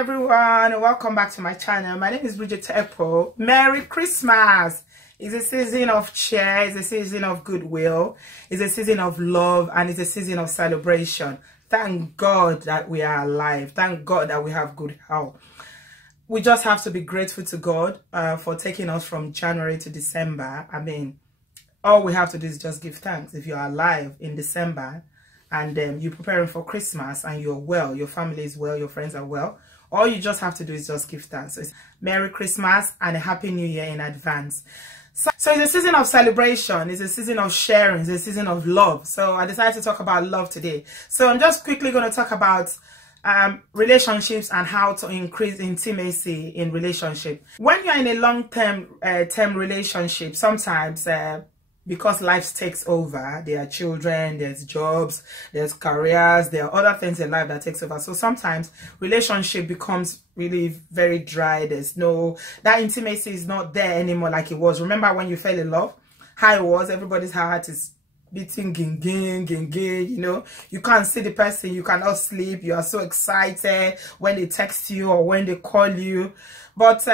everyone, welcome back to my channel. My name is Bridget Epo. Merry Christmas. It's a season of cheer, it's a season of goodwill, it's a season of love, and it's a season of celebration. Thank God that we are alive. Thank God that we have good health. We just have to be grateful to God for taking us from January to December. I mean, all we have to do is just give thanks. If you're alive in December and you're preparing for Christmas and you're well, your family is well, your friends are well, all you just have to do is just give thanks. So it's Merry Christmas and a Happy New Year in advance. So it's a season of celebration, it's a season of sharing, it's a season of love. So I decided to talk about love today. So I'm just quickly going to talk about relationships and how to increase intimacy in relationship. When you're in a long-term relationship, sometimes because life takes over, there are children, there's jobs, there's careers, there are other things in life that takes over. So sometimes relationship becomes really very dry. There's no, that intimacy is not there anymore like it was. Remember when you fell in love, how it was, everybody's heart is beating, ging, you know, you can't see the person, you cannot sleep, you are so excited when they text you or when they call you. But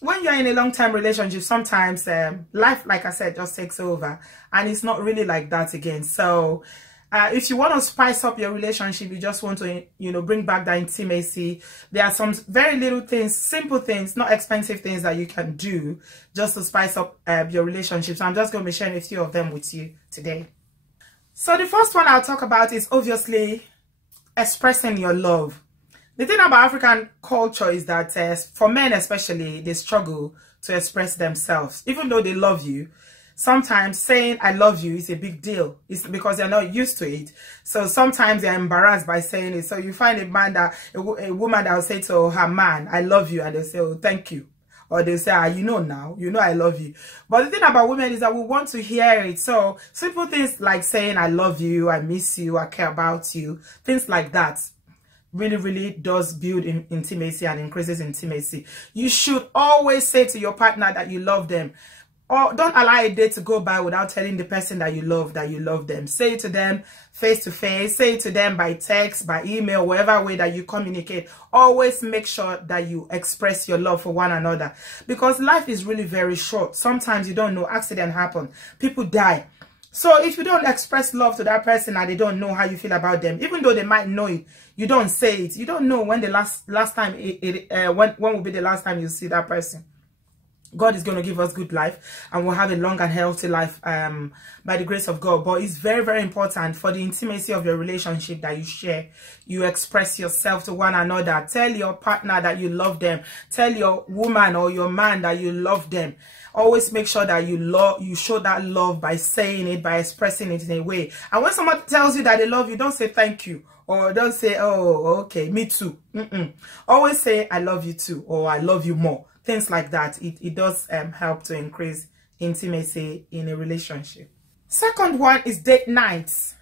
when you're in a long-term relationship, sometimes life, like I said, just takes over, and it's not really like that again. So if you want to spice up your relationship, you just want to, you know, bring back that intimacy, there are some very little things, simple things, not expensive things that you can do just to spice up your relationship. So I'm just going to be sharing a few of them with you today. So the first one I'll talk about is obviously expressing your love. The thing about African culture is that for men especially, they struggle to express themselves. Even though they love you, sometimes saying I love you is a big deal. It's because they're not used to it. So sometimes they're embarrassed by saying it. So you find a man that, a woman that will say to her man, I love you, and they'll say, oh, thank you. Or they'll say, ah, you know now, you know I love you. But the thing about women is that we want to hear it. So simple things like saying I love you, I miss you, I care about you, things like that really does build intimacy and increases intimacy. You should always say to your partner that you love them. Or don't allow a day to go by without telling the person that you love them. Say it to them face to face, say it to them by text, by email, whatever way that you communicate. Always make sure that you express your love for one another, because life is really very short. Sometimes you don't know, accident happen, people die. So if you don't express love to that person and they don't know how you feel about them, even though they might know it, you don't say it. You don't know when the last time when will be the last time you see that person. God is going to give us good life, and we'll have a long and healthy life by the grace of God. But it's very important for the intimacy of your relationship that you share. You express yourself to one another. Tell your partner that you love them. Tell your woman or your man that you love them. Always make sure that you show that love by saying it, by expressing it in a way. And when someone tells you that they love you, don't say thank you, or don't say, oh, okay, me too. Always say I love you too, or I love you more. Things like that. It does help to increase intimacy in a relationship. Second one is date nights.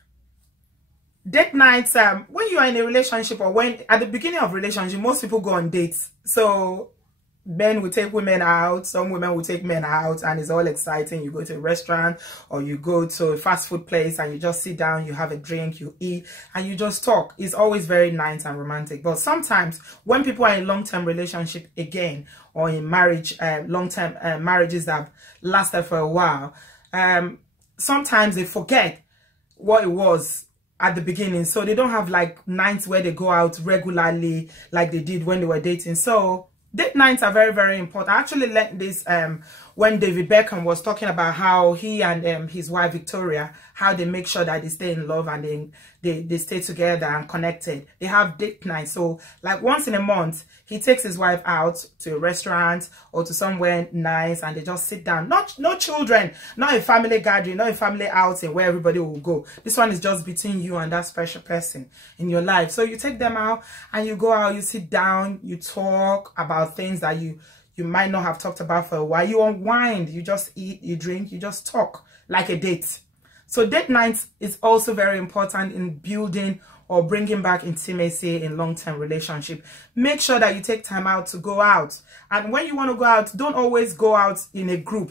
Date nights, when you are in a relationship, or when at the beginning of relationship, most people go on dates. So men will take women out, some women will take men out, and it's all exciting. You go to a restaurant or you go to a fast food place and you just sit down, you have a drink, you eat, and you just talk. It's always very nice and romantic. But sometimes when people are in long-term relationship again, or in marriage, long-term marriages that have lasted for a while, sometimes they forget what it was at the beginning. So they don't have like nights where they go out regularly like they did when they were dating. So date nights are very important. I actually learned this when David Beckham was talking about how he and his wife Victoria, how they make sure that they stay in love and they stay together and connected. They have date nights. So like once in a month, he takes his wife out to a restaurant or to somewhere nice, and they just sit down. No children, not a family gathering, not a family outing where everybody will go. This one is just between you and that special person in your life. So you take them out and you go out, you sit down, you talk about things that you might not have talked about for a while. You unwind, you just eat, you drink, you just talk like a date. So date nights is also very important in building or bringing back intimacy in long-term relationship. Make sure that you take time out to go out. And when you want to go out, don't always go out in a group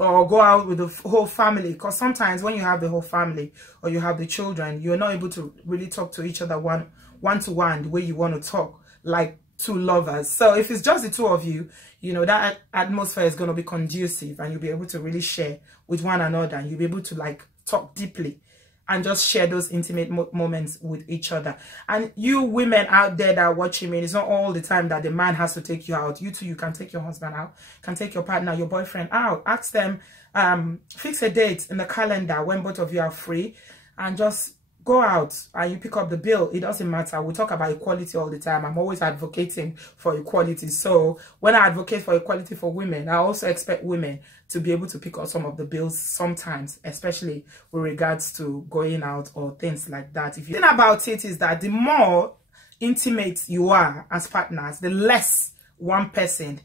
or go out with the whole family, because sometimes when you have the whole family or you have the children, you're not able to really talk to each other one-to-one the way you want to talk. Like two lovers. So if it's just the two of you, you know, that atmosphere is going to be conducive, and you'll be able to really share with one another, and you'll be able to like talk deeply and just share those intimate moments with each other. And you women out there that are watching me, it's not all the time that the man has to take you out. You too, you can take your husband out, can take your partner, your boyfriend out. Ask them, fix a date in the calendar when both of you are free, and just go out and you pick up the bill. It doesn't matter. We talk about equality all the time. I'm always advocating for equality. So when I advocate for equality for women, I also expect women to be able to pick up some of the bills sometimes, especially with regards to going out or things like that. If you think about it, is that the more intimate you are as partners, the less one person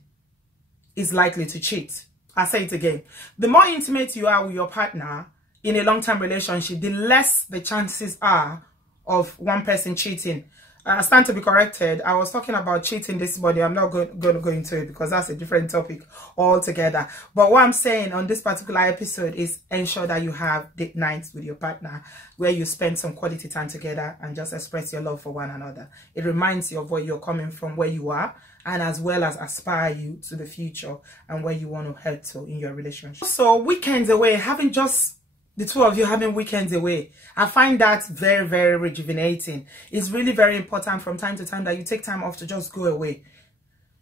is likely to cheat. I'll say it again. The more intimate you are with your partner in a long-term relationship, the less the chances are of one person cheating. I stand to be corrected. I was talking about cheating this morning. I'm not going to go into it because that's a different topic altogether. But what I'm saying on this particular episode is ensure that you have date nights with your partner where you spend some quality time together and just express your love for one another. It reminds you of where you're coming from, where you are, and as well as aspire you to the future and where you want to head to in your relationship. So weekends away, having just the two of you having weekends away, I find that very, very rejuvenating. It's really very important from time to time that you take time off to just go away.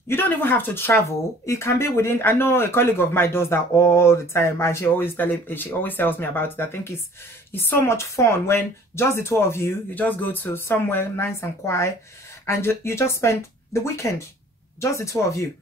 You don't even have to travel. It can be within. I know a colleague of mine does that all the time, and she always tells me about it. I think it's so much fun when just the two of you just go to somewhere nice and quiet, and you just spend the weekend, just the two of you.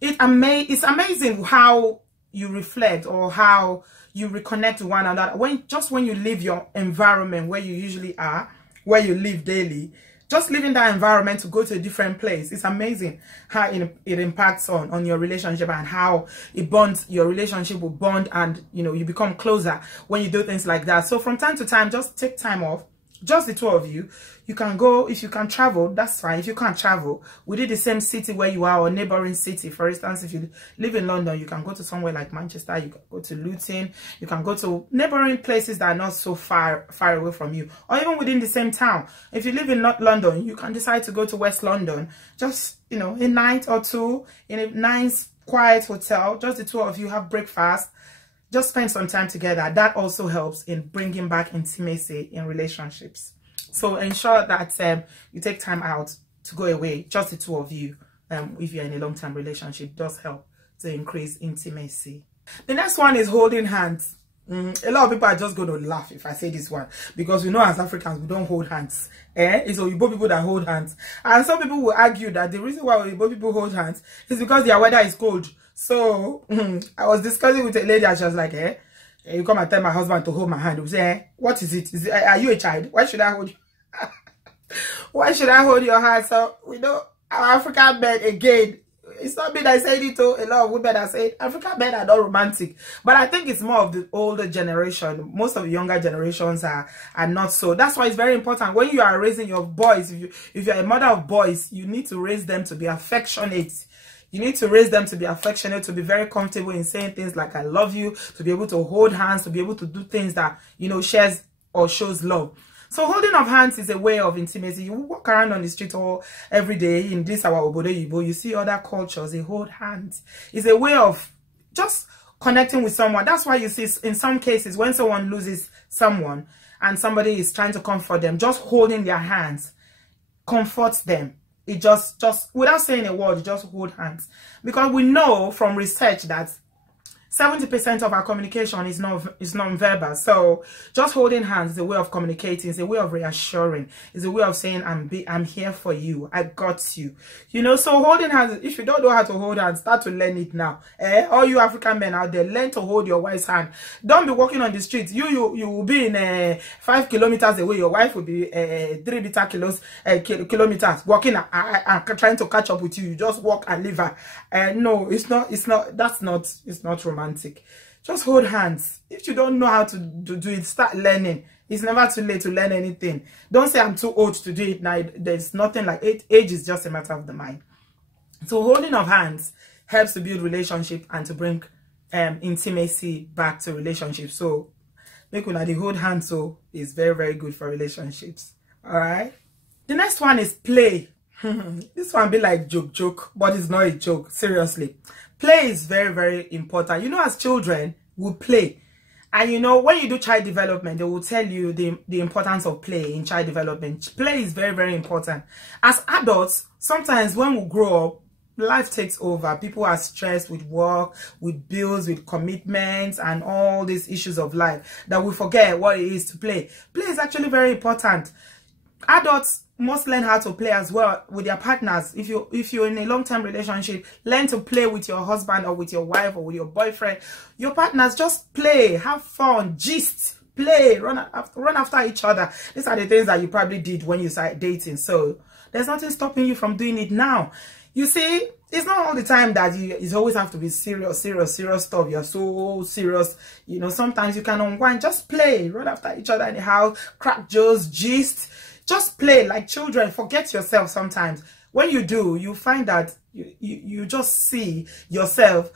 It's amazing how you reflect or how you reconnect to one another when you leave your environment where you usually are, where you live daily. Just leaving that environment to go to a different place. It's amazing how it impacts on your relationship, and how it bonds. Your relationship will bond, and you know, you become closer when you do things like that. So from time to time, just take time off, just the two of you. You can go, if you can travel, that's fine. If you can't travel within the same city where you are or neighboring city, for instance, if you live in London, you can go to somewhere like Manchester, you can go to Luton, you can go to neighboring places that are not so far away from you, or even within the same town. If you live in North London, you can decide to go to West London, just, you know, a night or two in a nice quiet hotel, just the two of you, have breakfast, just spend some time together. That also helps in bringing back intimacy in relationships. So ensure that you take time out to go away, just the two of you. If you're in a long-term relationship, does help to increase intimacy. The next one is holding hands. A lot of people are just going to laugh if I say this one, because we know as Africans, we don't hold hands. It's Oyinbo people that hold hands. And some people will argue that the reason why Oyinbo people hold hands is because their weather is cold. So I was discussing with a lady, and she was like, you come and tell my husband to hold my hand. We say, what is it? Are you a child? Why should I hold you? Why should I hold your hand? So we know our African men, again, it's not me that said it, to a lot of women are saying African men are not romantic. But I think it's more of the older generation. Most of the younger generations are not so. That's why it's very important when you are raising your boys. If you're a mother of boys, you need to raise them to be affectionate. You need to raise them to be affectionate, to be very comfortable in saying things like I love you, to be able to hold hands, to be able to do things that, you know, shares or shows love. So holding of hands is a way of intimacy. You walk around on the street every day in this our Obodo Oyinbo, you see other cultures, they hold hands. It's a way of just connecting with someone. That's why you see in some cases when someone loses someone and somebody is trying to comfort them, just holding their hands comforts them. It just without saying a word, you just hold hands. Because we know from research that 70% of our communication is non-verbal. So just holding hands is a way of communicating. It's a way of reassuring. It's a way of saying, I'm here for you. I got you. You know, so holding hands, if you don't know how to hold hands, start to learn it now. All you African men out there, learn to hold your wife's hand. Don't be walking on the street. You will be in 5 kilometers away. Your wife will be 3 kilometers walking and trying to catch up with you. You just walk and leave her. No, it's not romantic. Just hold hands. If you don't know how to do it, start learning. It's never too late to learn anything. Don't say I'm too old to do it now. There's nothing like it. Age is just a matter of the mind. So holding of hands helps to build relationship and to bring intimacy back to relationships. So make una the hold hands, so it's very, very good for relationships. All right. The next one is play. This one be like joke, but it's not a joke. Seriously, play is very, very important. You know, as children, we play. And you know, when you do child development, they will tell you the importance of play in child development. Play is very, very important. As adults, sometimes when we grow up, life takes over. People are stressed with work, with bills, with commitments, and all these issues of life that we forget what it is to play. Play is actually very important. Adults must learn how to play as well with their partners. If you're in a long-term relationship, learn to play with your husband or with your wife or with your boyfriend. Your partners, just play, have fun, gist, play, run after each other. These are the things that you probably did when you started dating. So there's nothing stopping you from doing it now. You see, it's not all the time that you always have to be serious stuff. You're so serious. You know, sometimes you can unwind, just play, run after each other in the house, crack jokes, gist. Just play like children. Forget yourself sometimes. When you do, you find that you just see yourself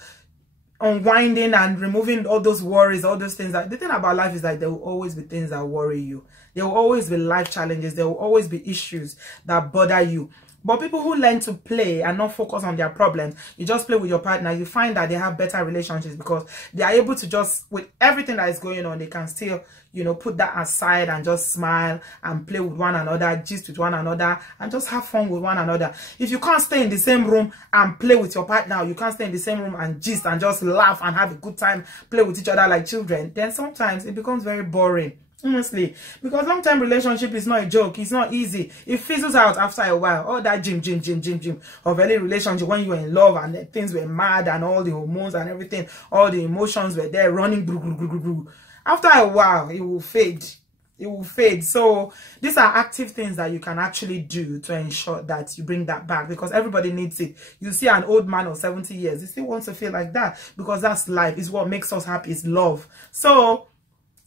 unwinding and removing all those worries, all those things. The thing about life is that there will always be things that worry you. There will always be life challenges. There will always be issues that bother you. But people who learn to play and not focus on their problems, you just play with your partner, you find that they have better relationships because they are able to just, with everything that is going on, they can still, you know, put that aside and just smile and play with one another, gist with one another, and just have fun with one another. If you can't stay in the same room and play with your partner, you can't stay in the same room and gist and just laugh and have a good time, play with each other like children, then sometimes it becomes very boring. Honestly, because long-term relationship is not a joke. It's not easy. It fizzles out after a while. All that gym of early relationship when you were in love and the things were mad and all the hormones and everything, all the emotions were there running. After a while, it will fade. It will fade. So these are active things that you can actually do to ensure that you bring that back, because everybody needs it. You see an old man of 70 years, he still wants to feel like that because that's life. It's what makes us happy. It's love. So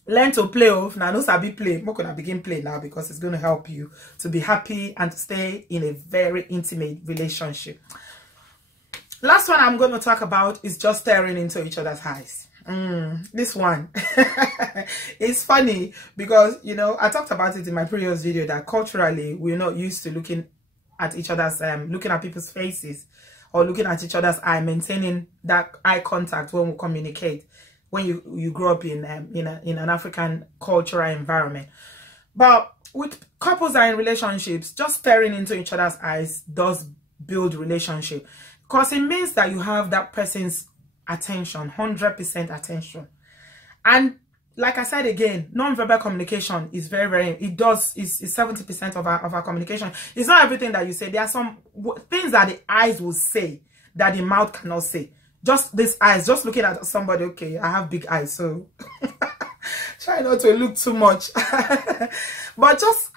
learn to play off. Now, no sabi play. I'm not going to begin play now because it's going to help you to be happy and to stay in a very intimate relationship. Last one I'm going to talk about is just staring into each other's eyes. This one it's funny because, you know, I talked about it in my previous video that culturally we're not used to looking at each other's, looking at people's faces or looking at each other's eye, maintaining that eye contact when we communicate. When you grow up in an African cultural environment. But with couples that are in relationships, just staring into each other's eyes does build relationship, because it means that you have that person's attention, 100% attention. And like I said again, non-verbal communication is very, it's 70% of our communication. It's not everything that you say. There are some things that the eyes will say that the mouth cannot say. Just these eyes, just looking at somebody. Okay, I have big eyes, so try not to look too much. But just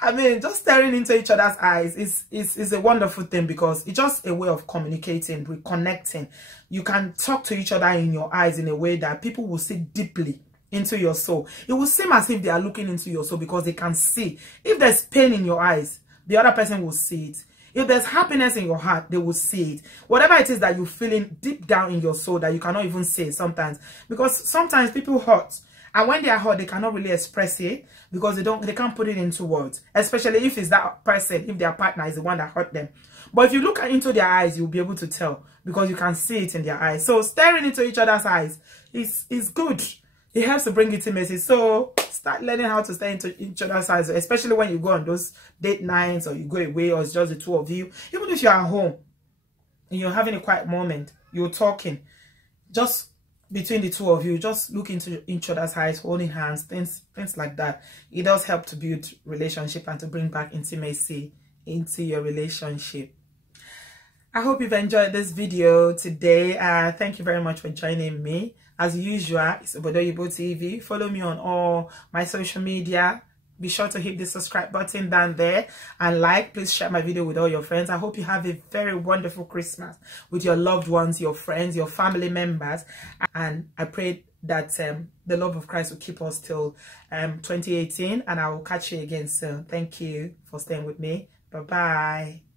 staring into each other's eyes is a wonderful thing, because it's just a way of communicating, reconnecting. You can talk to each other in your eyes in a way that people will see deeply into your soul. It will seem as if they are looking into your soul because they can see. If there's pain in your eyes, the other person will see it. If there's happiness in your heart, they will see it. Whatever it is that you're feeling deep down in your soul that you cannot even say sometimes. Because sometimes people hurt. And when they are hurt, they cannot really express it because they can't put it into words. Especially if it's that person, if their partner is the one that hurt them. But if you look into their eyes, you'll be able to tell because you can see it in their eyes. So staring into each other's eyes is good. It helps to bring intimacy. So start learning how to stare into each other's eyes, especially when you go on those date nights or you go away or it's just the two of you. Even if you're at home and you're having a quiet moment, you're talking, just between the two of you, just look into each other's eyes, holding hands, things like that. It does help to build relationship and to bring back intimacy into your relationship. I hope you've enjoyed this video today. Thank you very much for joining me. As usual, it's Obodo Oyinbo TV. Follow me on all my social media. Be sure to hit the subscribe button down there and like. Please share my video with all your friends. I hope you have a very wonderful Christmas with your loved ones, your friends, your family members. And I pray that the love of Christ will keep us till 2018. And I will catch you again soon. Thank you for staying with me. Bye-bye.